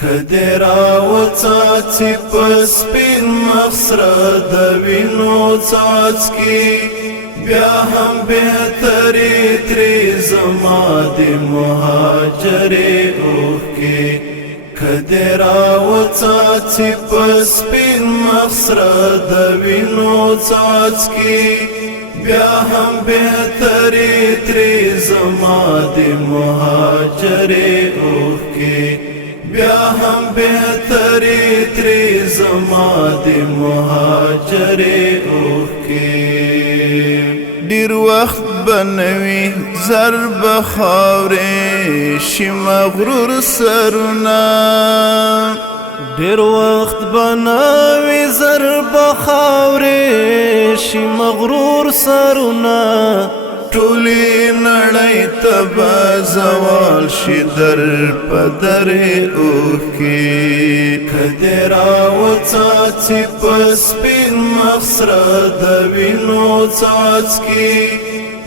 کدی راوڅاڅي په سپین مخسره د وینو څاڅکي بیا هم بهتري ترې زما د مهاجرې اوښکې کدی راوڅاڅي په سپین مخسره د وینو څاڅکي بیا هم بهتري ترې زما د مهاجرې اوښکې بیا هم بهتري ترې زما د مهاجرې اوښکې ډېر وخت به نه وي زر به خاورې شي مغرور سرونه ډېر وخت به نه وي زر به خاورې شي مغرور سرونه ټولې نړۍ ته به زوال شي در په درې اوښکې کدی راوڅاڅي په سپین مخسره د وینو څاڅکي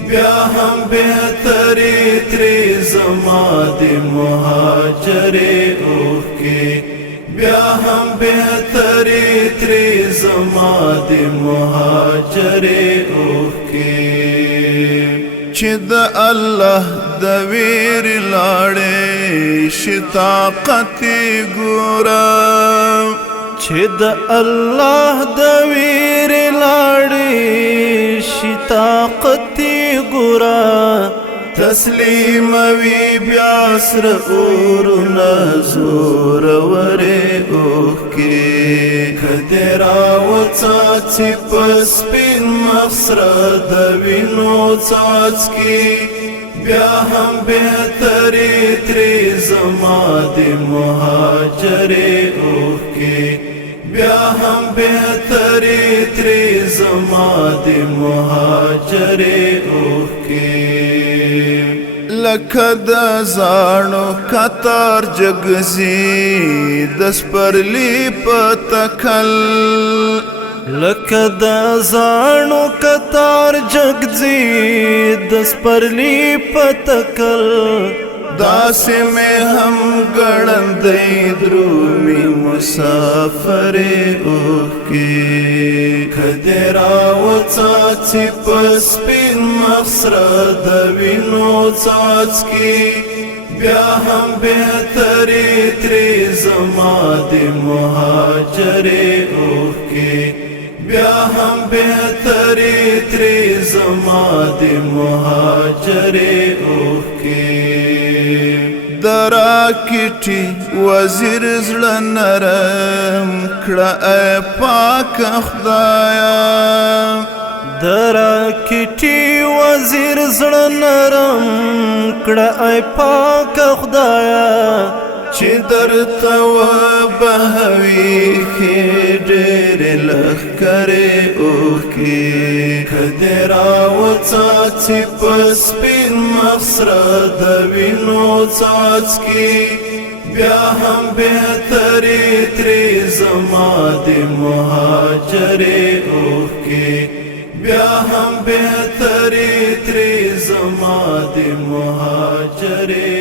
بیا هم بهتري ترې زما د مهاجرې اوښکې بیا هم بهتري ترې زما د مهاجرې اوښکې چې د الله د ویرې لاړې شي طاقت ګوره چې د الله د ویرې لاړې شي طاقت ګوره تسلیموي بیا سره اورونه زورورې اوښکې کدی راوڅاڅي په سپین مخسره د وینو څاڅکي بیا هم بهتري ترې زما د مهاجرې اوښکې بیا هم بهتري ترې زما د مهاجرې اوښکې لکه د زاڼو کتار جګزي د سپرلي په تکل لکه د زاڼو کتار جګزي د سپرلي په تکل داسې مې هم ګړندی درومي مسافرې اوښکې کدی راوڅاڅي په سپین مخسره د وینو څاڅکي بیا هم بهتري ترې زما د مهاجرې اوښکې بیا هم بهتري ترې زما د مهاجرې اوښکې د راکټي وزیر زړه نرم کړه ای پاکه خدایه د راکټي وزیر زړه نرم کړه ای پاکه خدایه چې درته وبهوي ښې ډېرې لښکرې اوښکې کدی راوڅاڅي په سپین مخسره د وینو څاڅکي بیا هم بهتري ترې زما د مهاجرې اوښکې بیا هم بهتري ترې زما د مهاجرې